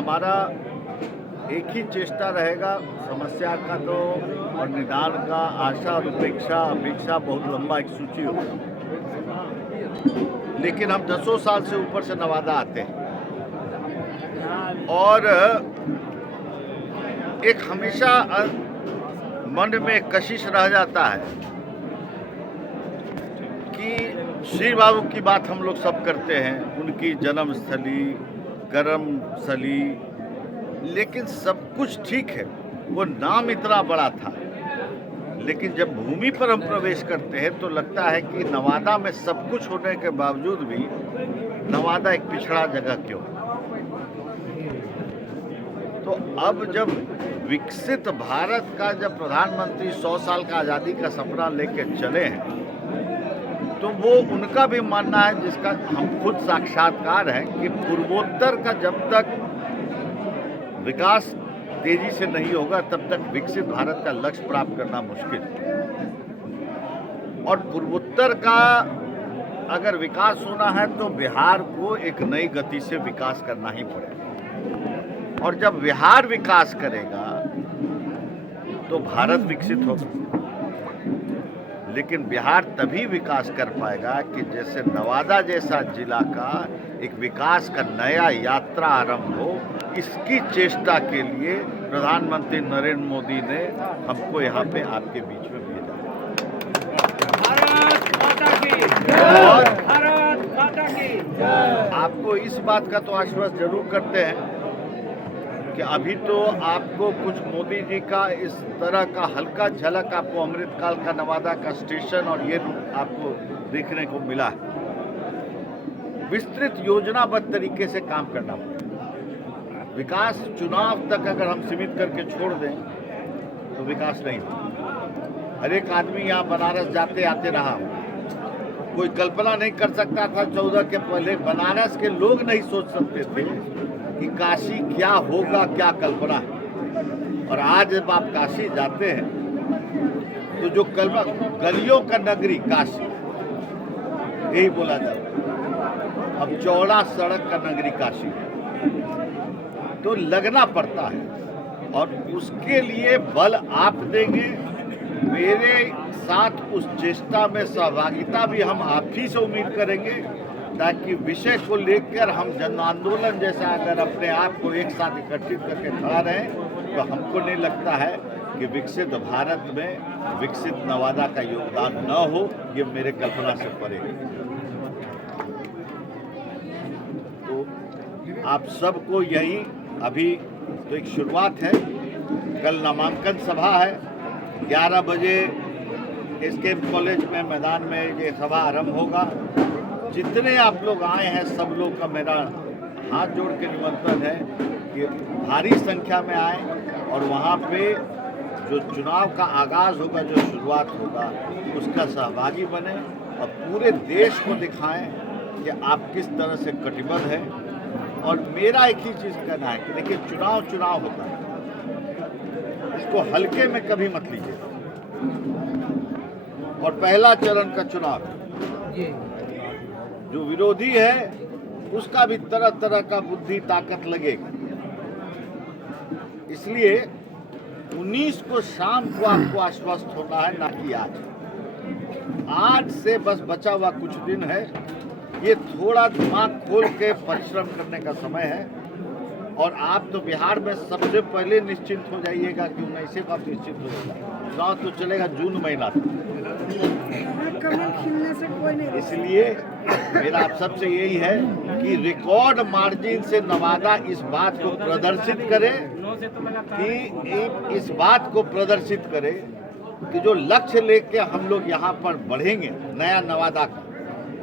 हमारा एक ही चेष्टा रहेगा समस्या का तो और निदान का। आशा और अपेक्षा बहुत लंबा एक सूची होगा, लेकिन हम 10 साल से ऊपर से नवादा आते हैं और एक हमेशा मन में कशिश रह जाता है कि श्री बाबू की बात हम लोग सब करते हैं, उनकी जन्मस्थली कर्मस्थली, लेकिन सब कुछ ठीक है, वो नाम इतना बड़ा था, लेकिन जब भूमि पर हम प्रवेश करते हैं तो लगता है कि नवादा में सब कुछ होने के बावजूद भी नवादा एक पिछड़ा जगह क्यों। तो अब जब विकसित भारत का जब प्रधानमंत्री 100 साल का आज़ादी का सपना लेके चले हैं, तो वो उनका भी मानना है, जिसका हम खुद साक्षात्कार हैं, कि पूर्वोत्तर का जब तक विकास तेजी से नहीं होगा तब तक विकसित भारत का लक्ष्य प्राप्त करना मुश्किल है। और पूर्वोत्तर का अगर विकास होना है तो बिहार को एक नई गति से विकास करना ही पड़ेगा, और जब बिहार विकास करेगा तो भारत विकसित होगा। लेकिन बिहार तभी विकास कर पाएगा कि जैसे नवादा जैसा जिला का एक विकास का नया यात्रा आरंभ हो। इसकी चेष्टा के लिए प्रधानमंत्री नरेंद्र मोदी ने हमको यहाँ पे आपके बीच में भेजा। भारत माता की और भारत माता की आपको इस बात का तो आश्वस्त जरूर करते हैं कि अभी तो आपको कुछ मोदी जी का इस तरह का हल्का झलक आपको अमृतकाल का नवादा का स्टेशन और ये आपको देखने को मिला है। विस्तृत योजनाबद्ध तरीके से काम करना पड़ेगा। विकास चुनाव तक अगर हम सीमित करके छोड़ दें तो विकास नहीं होगा। हर एक आदमी यहाँ बनारस जाते आते रहा, कोई कल्पना नहीं कर सकता था 14 के पहले, बनारस के लोग नहीं सोच सकते थे कि काशी क्या होगा, क्या कल्पना है। और आज जब आप काशी जाते हैं तो जो गलियों का नगरी काशी यही बोला जाता है, अब चौड़ा सड़क का नगरी काशी तो लगना पड़ता है, और उसके लिए बल आप देंगे। मेरे साथ उस चेष्टा में सहभागिता भी हम आप ही से उम्मीद करेंगे, ताकि विषय को लेकर हम जन आंदोलन जैसा अगर अपने आप को एक साथ इकट्ठित करके खड़ा रहें तो हमको नहीं लगता है कि विकसित भारत में विकसित नवादा का योगदान न हो। ये मेरे कल्पना से परे है। तो आप सबको यही अभी तो एक शुरुआत है, कल नामांकन सभा है, 11 बजे एसकेएम कॉलेज में मैदान में ये सभा आरंभ होगा। जितने आप लोग आए हैं सब लोग का मेरा हाथ जोड़ के निमंत्रण है कि भारी संख्या में आए और वहाँ पे जो चुनाव का आगाज़ होगा, जो शुरुआत होगा, उसका सहभागी बने और पूरे देश को दिखाएं कि आप किस तरह से कटिबद्ध हैं। और मेरा एक ही चीज़ कहना है कि देखिए, चुनाव होता है, इसको हल्के में कभी मत लीजिए। और पहला चरण का चुनाव, जो विरोधी है उसका भी तरह तरह का बुद्धि ताकत लगेगा। इसलिए 19 को शाम को आपको आश्वस्त होना है, ना कि आज से बस बचा हुआ कुछ दिन है। ये थोड़ा दिमाग खोल के परिश्रम करने का समय है। और आप तो बिहार में सबसे पहले निश्चिंत हो जाइएगा कि 19 को आप निश्चिंत हो जाएगा। चुनाव तो चलेगा जून महीना तक। इसलिए मेरा आप सबसे यही है कि रिकॉर्ड मार्जिन से नवादा इस बात को प्रदर्शित करे कि जो लक्ष्य लेके हम लोग यहाँ पर बढ़ेंगे नया नवादा का,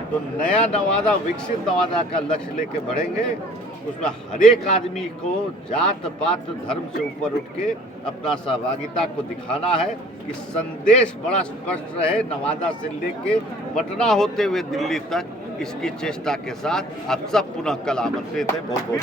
तो नया नवादा विकसित नवादा का लक्ष्य लेके बढ़ेंगे। उसमें हर एक आदमी को जात पात धर्म से ऊपर उठ के अपना सहभागिता को दिखाना है कि संदेश बड़ा स्पष्ट रहे, नवादा से लेके पटना होते हुए दिल्ली तक। इसकी चेष्टा के साथ आप सब पुनः कल आमंत्रित हैं। बहुत बहुत